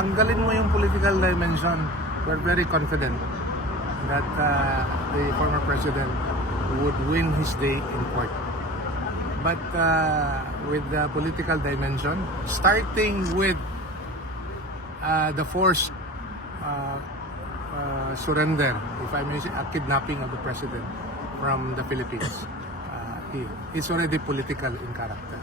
tanggalin mo yung political dimension. We're very confident that the former president would win his day in court. But with the political dimension, starting with the forced surrender, if I may say, a kidnapping of the president from the Philippines, it's already political in character.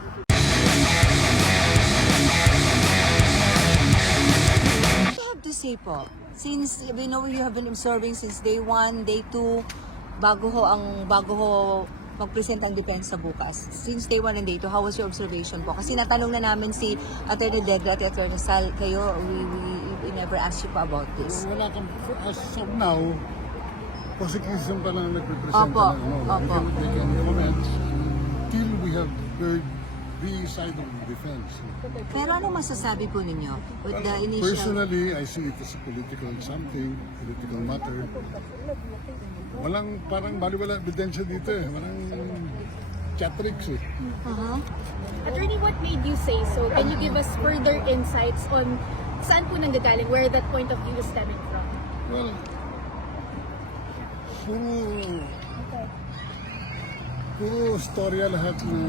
What do you have to say po? Since we know you have been observing since day 1, day 2, bago ho mag-present ang depensa bukas. Since day 1 and day 2, how was your observation po? Kasi natanong na namin si Atty. Dedra at Atty. Sal, kayo, we never asked you po about this. Wala kang, as of now, prosecution pa lang nagpipresent Opo, na. opo. We can comment till we have heard the side of the defense. Pero ano masasabi po ninyo with the initial... Personally, I see it as a political something, political matter. Walang parang baliwala ebidensya dito eh. Walang chatrix eh. Attorney, what made you say so? Can you give us further insights on saan po nanggagaling, where that point of view is stemming from? Well, puro storya lahat na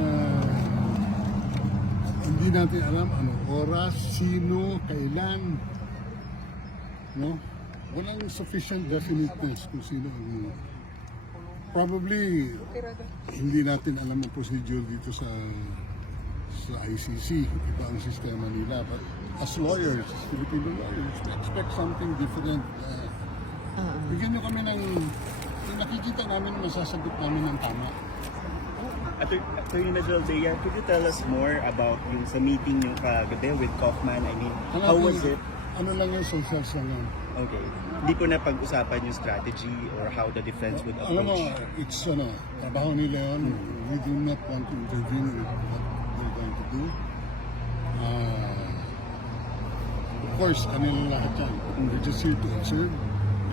hindi natin alam anong oras, sino, kailan, no? Walang sufficient definiteness kung sino ang probably hindi natin alam ang procedure dito sa ICC, iba ang sistema nila, but as lawyers, Filipino lawyers, we expect something different. Bigyan nyo kami ng nakikita namin masasagot namin ng tama. Attorney Nadaldea, could you tell us more about yung sa meeting yung kagabi with Kaufman? I mean, how was it? Ano lang yung social lang yan. Okay. Hindi ko na pag-usapan yung strategy or how the defense would approach. Alam mo, it's trabaho nila yun. We do not want to intervene with what they're going to do. Of course, kanila lahat yan. We're just here to observe.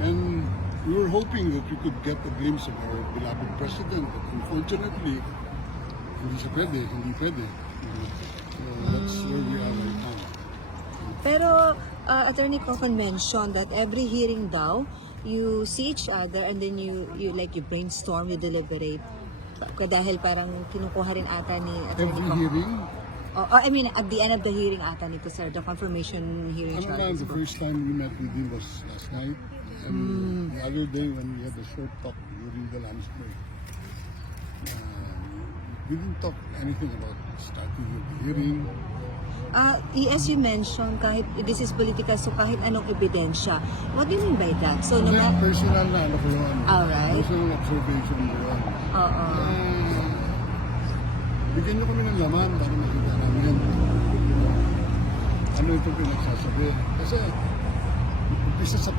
And we were hoping that we could get a glimpse of our beloved president. But unfortunately, hindi siya pwede, hindi pwede. So that's where we are right now. Pero Attorney Kaufman mentioned that every hearing daw, you see each other and then you brainstorm, you deliberate. Dahil parang kinukuha rin ata ni Attorney Every Kaufman. hearing, I mean, at the end of the hearing ata nito, sir, the confirmation hearing ano lang, charges. the first time we met with him was last night. And the other day when we had a short talk during the lunch break, we didn't talk anything about starting the hearing. As you mentioned, kahit this is political, so kahit anong ebidensya. What do you mean by that? So, Ano yung personal na ano ko yun. Alright. Personal observation ko yun. Oo. Bigyan nyo kami ng laman para makita namin. Ano itong pinagsasabi. Kasi, umpisa sa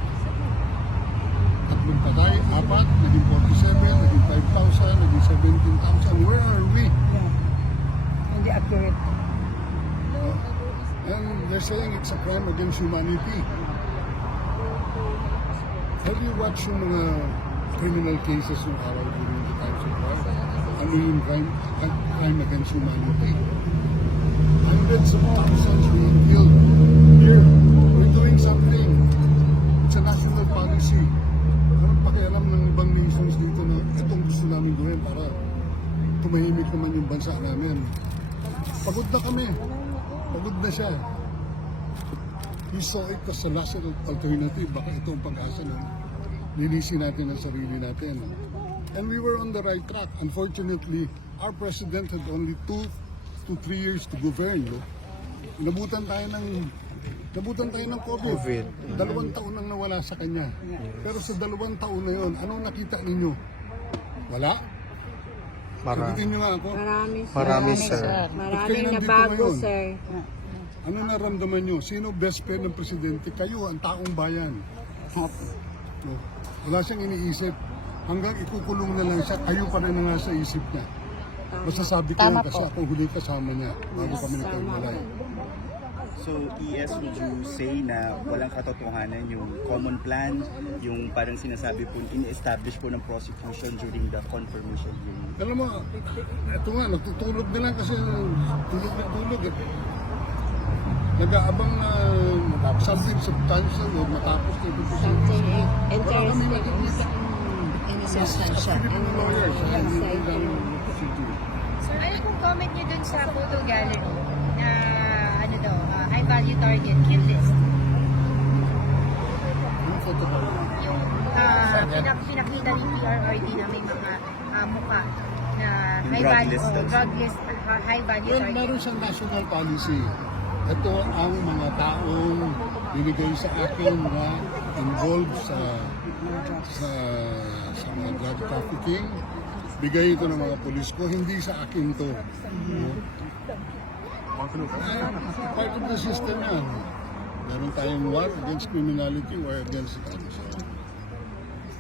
tatlong patay, 4, naging 47, naging 5,000, naging 17,000. Where are we? Hindi accurate. And they're saying it's a crime against humanity. Have you watched yung mga criminal cases yung araw during the times of war? Ano yung crime against humanity? Hundreds of thousands being killed. Here, we're doing something. It's a national policy. Anong pakialam ng ibang nations dito na itong gusto namin gawin para tumahimik naman yung bansa namin. Pagod na kami. Pagod na siya. He saw it as a last alternative. Baka itong pag-asa na nilisin natin ang sarili natin. And we were on the right track. Unfortunately, our president had only 2 to 3 years to govern. No? Nabutan tayo ng COVID. 2 taon nang nawala sa kanya. Pero sa 2 taon na yon, anong nakita ninyo? Wala? Sagutin nyo nga ako. Marami, sir. Maraming nabago, sir. Ano naramdaman nyo? Sino best friend ng presidente? Kayo, ang taong bayan. No. Wala siyang iniisip. Hanggang ikukulong na lang siya, kayo pa rin na nasa isip niya. Masasabi ko yan kasi ako huling kasama niya bago kami nagkahiwalay. So, ES, would you say na walang katotohanan yung common plan, yung parang sinasabi po, in-establish po ng prosecution during the confirmation hearing? Alam mo, ito nga, natutulog na lang kasi tulog na tulog. nag-aabang na something substantial o matapos na ito. Wala kami nakikita in a substantial. Filipino lawyers. Hindi Yes, namin procedure. Sir, ano pong comment niyo dun sa photo gallery na high value target, kill list? Yung photocopy. Yung pinakita ni PRRD na may mga mukha na Yung high drug value, list daw. drug list, high value Well, target. meron siyang national policy. Ito ang mga taong binigay sa akin na involved sa mga drug trafficking. Bigay ito ng mga polis ko, hindi sa akin to. Part of the system yan. Meron tayong war against criminality, war against crime. So,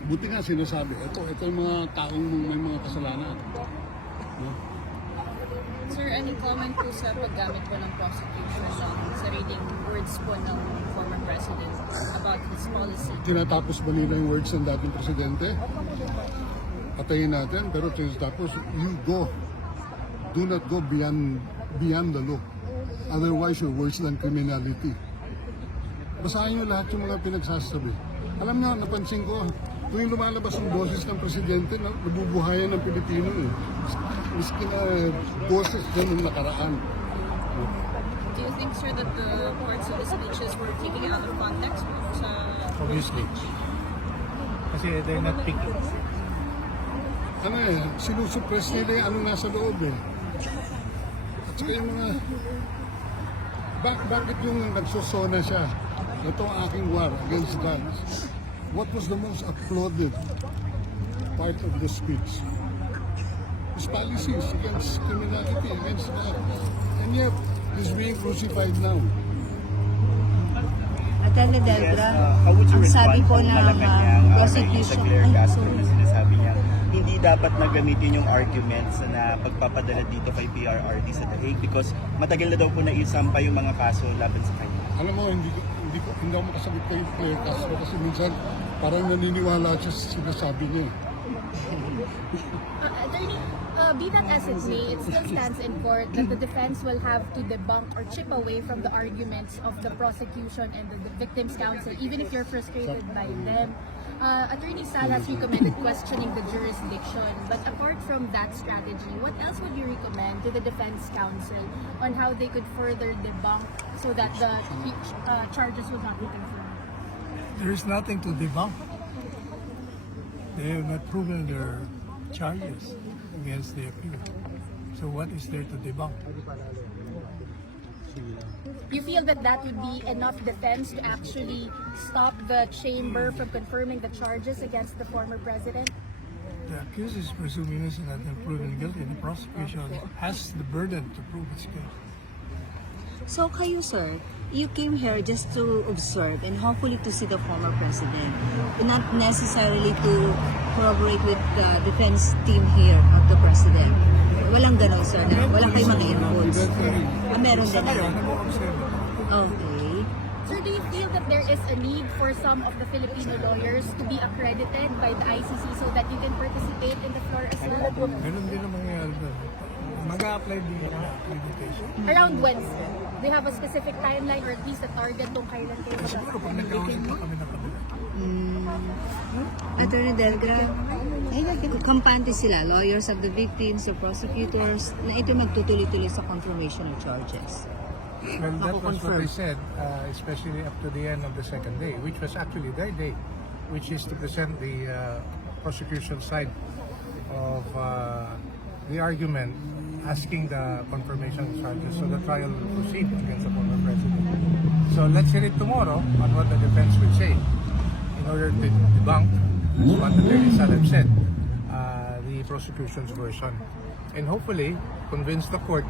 buti nga sinasabi, ito yung mga taong may mga kasalanan. No? Sir, any comment po sa paggamit po ng prosecution ng sariling words po ng former president about his policy? Tinatapos ba nila yung words ng dating presidente? Patayin natin, pero tapos you go. Do not go beyond the law. Otherwise, you're worse than criminality. Basahin nyo lahat yung mga pinagsasabi. Alam nyo, napansin ko, tuwing lumalabas ang boses ng presidente, nabubuhayan ng Pilipino. Miski na boses dyan ng nakaraan. Do you think, sir, that the parts of the speeches were taken out of context po sa... Obviously. Kasi they're not picking. Sinusuppress nila yung anong nasa loob eh. At saka yung mga... Bakit yung nagsosona siya? Ito ang aking war against drugs. What was the most applauded part of the speech? His policies against criminality, against drugs. And yet, he's being crucified now. Attorney Delgra, how would you ang sabi respond po kung ng Malacanang sa prosecution, Claire Castro sorry. na sinasabi niya hindi dapat na gamitin yung arguments na pagpapadala dito kay PRRD sa The Hague because matagal na daw po na isampa yung mga kaso laban sa kanya. Alam mo, hindi ako makasagot kay Claire Castro kasi minsan parang naniniwala siya sa sinasabi niya. Attorney, be that as it may, it still stands in court that the defense will have to debunk or chip away from the arguments of the prosecution and the victim's counsel, even if you're frustrated by them. Attorney Salas recommended questioning the jurisdiction, but apart from that strategy, what else would you recommend to the defense counsel on how they could further debunk so that the charges would not be confirmed? There is nothing to debunk. They have not proven their charges against the appeal. So what is there to debunk? You feel that that would be enough defense to actually stop the chamber from confirming the charges against the former president? The accused is presumed innocent and proven guilty. The prosecution has the burden to prove its case. So kayo, sir, you came here just to observe and hopefully to see the former president, not necessarily to corroborate with the defense team here of the president. Walang ganon, sir. Walang kayo mga inputs. Meron din naman. Okay. Sir, do you feel that there is a need for some of the Filipino lawyers to be accredited by the ICC so that you can participate in the floor as well? Meron din ang mangyayari doon. Mag-a-apply din yung accreditation. Around when, sir? Do you have a specific timeline or at least a target kung kailan kayo Siguro pag nagkausap pa kami ng kabila. Attorney Delgra, kampante sila, lawyers of the victims, the prosecutors, na ito magtutuloy-tuloy sa confirmation of charges. Well, that was what Mako-confirm. they said, especially up to the end of the second day, which was actually their day, which is to present the prosecution side of the argument, asking the confirmation charges so the trial will proceed against the former president. So let's hear it tomorrow on what the defense will say in order to debunk, as what Attorney Salam said, the prosecution's version, and hopefully convince the court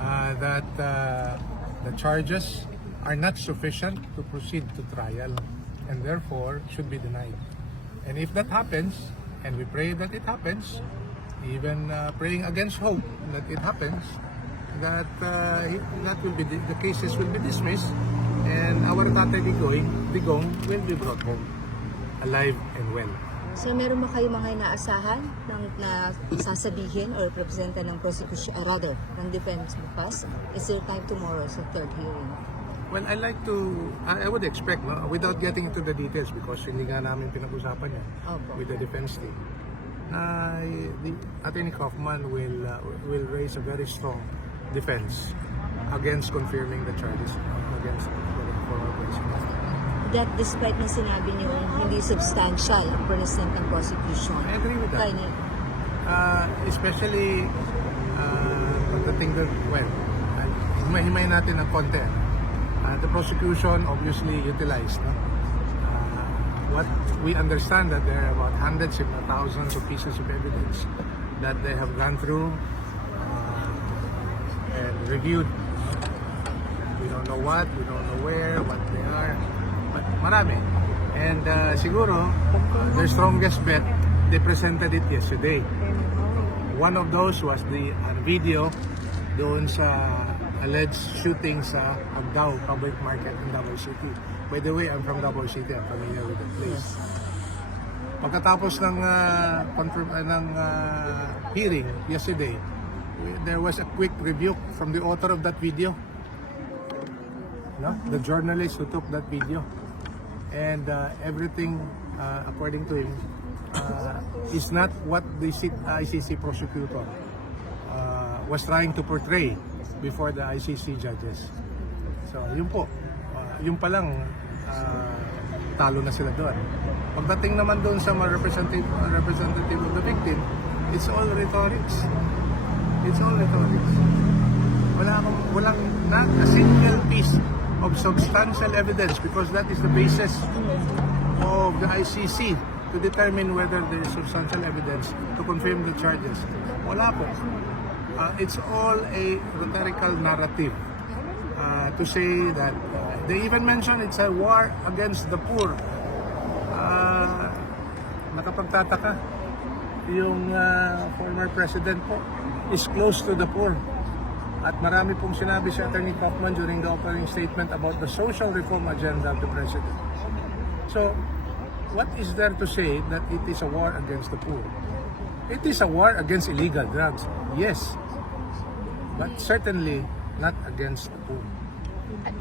that the charges are not sufficient to proceed to trial and therefore should be denied. And if that happens, and we pray that it happens, even praying against hope that it happens, that will be the cases will be dismissed and our Tatay Digong will be brought home alive and well. So meron ba kayo mga inaasahan na sasabihin or representa ng prosecution, rather, ng defense bukas? Is there time tomorrow sa third hearing? Well, I would expect, no, without getting into the details because hindi nga namin pinag-usapan yan Opo. with the defense team, the Attorney Kaufman will raise a very strong defense against confirming the charges against the former president. That despite na sinabi niyo hindi substantial ang present ng prosecution. I agree with that. Kaya, Especially pagdating doon, well, himay natin ng konti. The prosecution obviously utilized, no? What we understand that there are about hundreds if not thousands of pieces of evidence that they have gone through and reviewed. We don't know what, we don't know where, what they are, but marami. And siguro, their strongest bet, they presented it yesterday. One of those was the video doon sa alleged shooting sa Agdao Public Market in Davao City. By the way, I'm from Davao City. I'm familiar with the place. Pagkatapos ng hearing yesterday, there was a quick rebuke from the author of that video. No? The journalist who took that video. And everything, according to him, is not what the ICC prosecutor was trying to portray before the ICC judges. So, yun po. Yun pa lang, talo na sila doon. Pagdating naman doon sa mga representative of the victim, it's all rhetorics. It's all rhetorics. Walang not a single piece of substantial evidence because that is the basis of the ICC to determine whether there is substantial evidence to confirm the charges. Wala po. It's all a rhetorical narrative to say that they even mention it's a war against the poor. Nakapagtataka yung former president po is close to the poor. At marami pong sinabi si Attorney Kaufman during the opening statement about the social reform agenda of the president. So, what is there to say that it is a war against the poor? It is a war against illegal drugs, yes. But certainly not against the poor.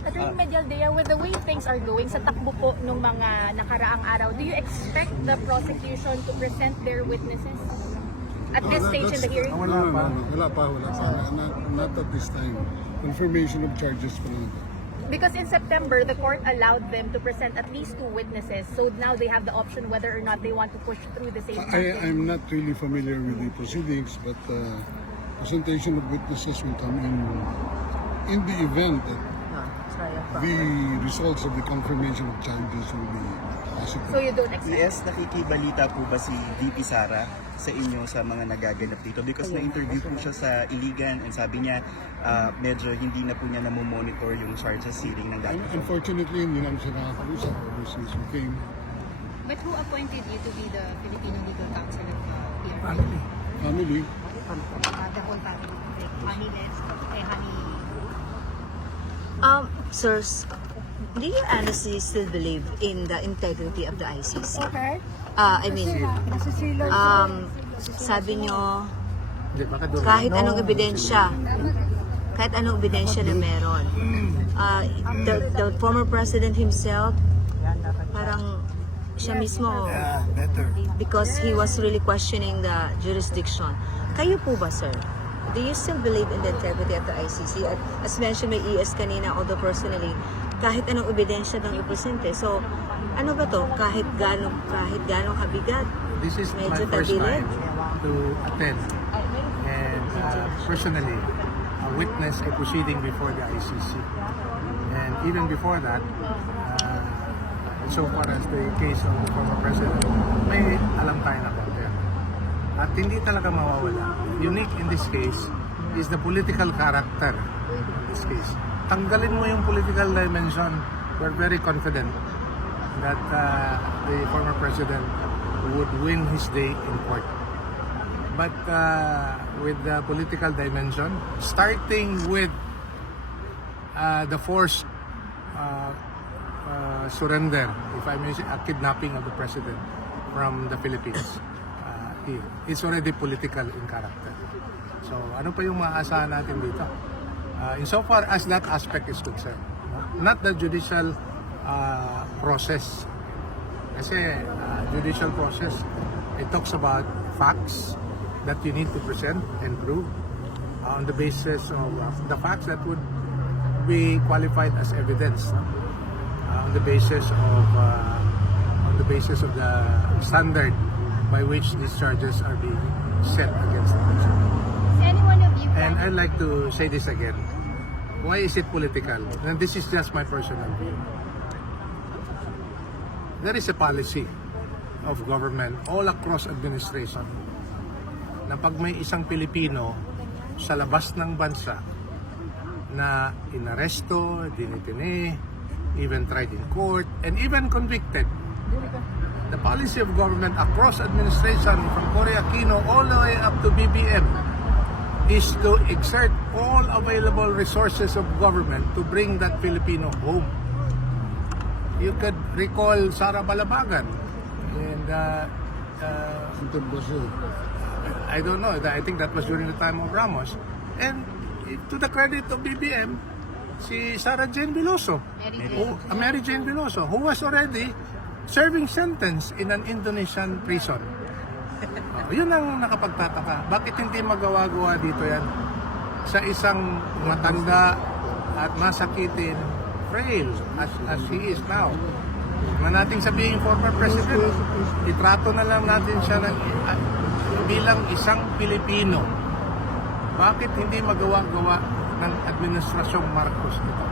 Attorney Medialdea, with the way things are going sa takbo po nung mga nakaraang araw, do you expect the prosecution to present their witnesses at this stage in the hearing? Wala pa. Not at this time. Confirmation of charges pa lang. Because in September, the court allowed them to present at least 2 witnesses. So now they have the option whether or not they want to push through the same charges. I'm not really familiar with the proceedings, but presentation of witnesses will come in the event that the results of the confirmation of charges will be positive. So you don't expect? Yes, nakikibalita po ba si VP Sara sa inyo sa mga nagaganap dito? Because na-interview po siya sa Iligan and sabi niya medyo hindi na po niya namomonitor yung charges hearing ng dati. Unfortunately, hindi namin siya nakakausap ever since we came. But who appointed you to be the Filipino Legal Counsel of PRP? Family. Family, The whole family. Like Honey Les, Honey. Sirs, do you honestly still believe in the integrity of the ICC? Okay. I mean, sabi nyo, Hindi, baka doon. kahit anong ebidensya na meron, the former president himself, parang siya mismo, Better. because he was really questioning the jurisdiction. Kayo po ba, sir? Do you still believe in the integrity of the ICC? At as mentioned may ES kanina, although personally, kahit anong ebidensya ng ipresente. So, ano ba to? Kahit gano'ng kabigat, This is my medyo first tagilid. time to attend and personally witness a proceeding before the ICC. And even before that, so far as the case of the former president, may alam tayo na about it. At hindi talaga mawawala. Unique in this case is the political character in this case. Tanggalin mo yung political dimension, we're very confident that the former president would win his day in court. But with the political dimension, starting with the forced surrender, if I may say, a kidnapping of the president, from the Philippines here. It's already political in character. So ano pa yung maaasahan natin dito? Insofar as that aspect is concerned, no? Not the judicial process. Kasi judicial process, it talks about facts that you need to present and prove on the basis of the facts that would be qualified as evidence, no? On the basis of the standard by which these charges are being set against the person. Is any one of you And I'd like to say this again. Why is it political? And this is just my personal view. There is a policy of government all across administration na pag may isang Pilipino sa labas ng bansa na inaresto, dinitine, even tried in court, and even convicted, the policy of government across administration from Cory Aquino all the way up to BBM is to exert all available resources of government to bring that Filipino home. You could recall Sara Balabagan and Interboso. I don't know, I think that was during the time of Ramos. And to the credit of BBM, si Sara Jane Veloso, Mary Jane Veloso, who was already serving sentence in an Indonesian prison. Yun ang nakapagtataka. Bakit hindi magawa-gawa dito yan sa isang matanda at masakitin, frail as he is now? Na nating sabihin former president, itrato na lang natin siya bilang isang Pilipino. Bakit hindi magawa-gawa ng Administrasyong Marcos ito?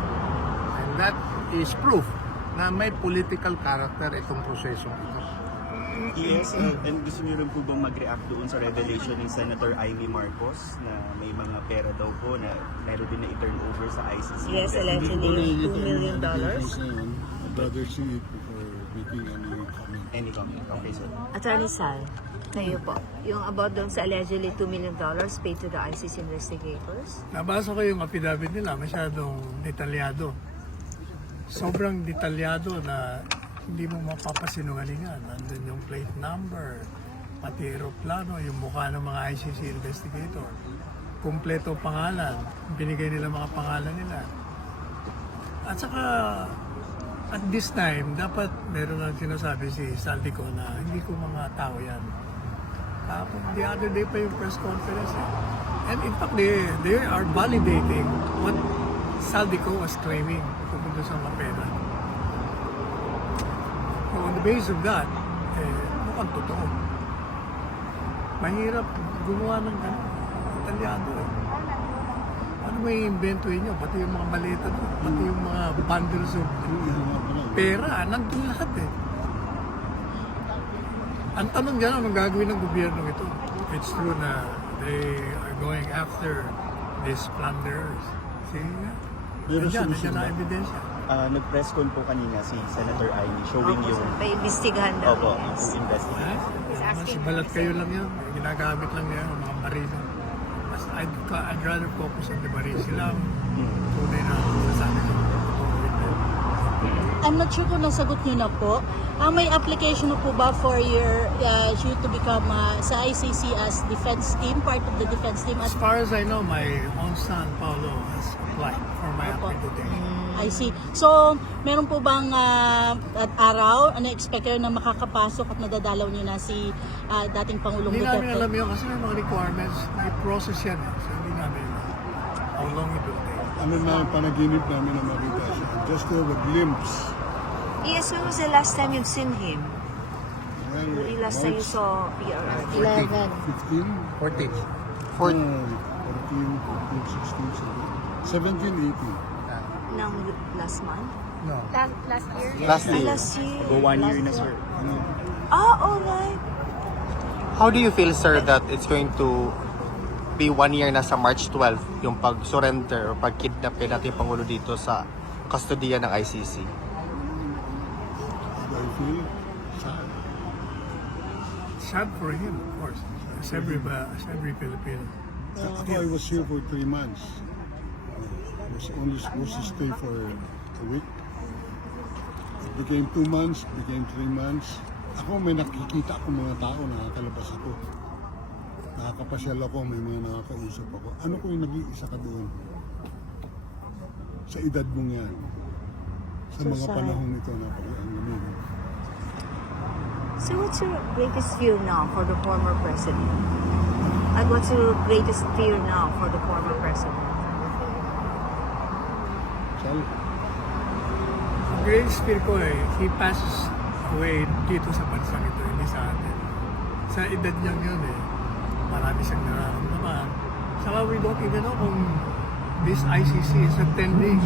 And that is proof na may political character itong prosesong ito. Yes, and gusto niyo rin po bang mag-react doon sa revelation ni Senator Amy Marcos na may mga pera daw po na meron din na i-turn over sa ICC? Yes, allegedly $2 million. I'd rather see it before making any comment. Any comment? Okay, sir. Attorney Sal, kayo po. Yung about doon sa allegedly $2 million paid to the ICC investigators? Nabasa ko yung affidavit nila, masyadong detalyado. Sobrang detalyado na hindi mo mapapasinungalingan. Nandun yung plate number, pati aeroplano, yung mukha ng mga ICC investigator. Kumpleto pangalan, binigay nila mga pangalan nila. At saka, at this time, dapat meron lang sinasabi si Saldico na hindi ko mga tao yan. Tapos the other day pa yung press conference. And in fact, they are validating what Saldico was claiming tungkol sa mga pera. So on the basis of that, mukhang totoo. Mahirap gumawa ng gano'n. Italyado eh. Ano may inventory nyo? Pati yung mga maleta doon, pati yung mga bundles of pera, nandun lahat eh. Ang tanong dyan, anong gagawin ng gobyerno ito? It's true na they are going after these plunderers. See? Nandiyan na ebidensya. Nag-press con po kanina si Senator Amy showing yung... Paimbestigahan daw. Opo, who investigate. asking. Mas balat kayo lang yan. Ginagamit lang yan ang mga baril. Mas I'd rather focus on the baril. Sila ang tunay na sasabi ko. I'm not sure kung nasagot nyo na po. May application na po ba for your you to become sa ICC as defense team, part of the defense team? As far as I know, my own son, Paulo, has applied for my accreditation. I see. So, meron po bang at araw, expect kayo na makakapasok at nadadalaw nyo na si dating Pangulong Hindi namin Duterte? alam yun kasi may mga requirements, may process yan. So, hindi namin how long it will take. Ano na panaginip namin na makita siya. Just to have a glimpse. Yes, when was the last time you've seen him? Well, The last time you saw PRR? 11. 15? 14. 14, 15, 16, 17, 18. Nang last month? No. Last year? Last year. Last year. Go 1 year na, sir. Alright. How do you feel, sir, that it's going to be 1 year na sa March 12, yung pag-surrender o pag-kidnap natin yung Pangulo dito sa kustodiya ng ICC? I feel sad. Sad for him, of course. As every Filipino. Ako, I was here for 3 months. I was only supposed to stay for a week. It became 2 months, became 3 months. Ako may nakikita ako mga tao, nakakalabas ako. Nakakapasyal ako, may mga nakakausap ako. Ano kung nag-iisa ka doon? Sa edad mong yan. Sa mga panahon ito na pag-aanggamin. So what's your greatest fear now for the former president? And what's your greatest fear now for the former president? Sal, Ang greatest fear ko he passes away dito sa bansang ito, hindi sa atin. Sa edad niya yun marami siyang nararamdaman. Saka we don't even know kung this ICC is attending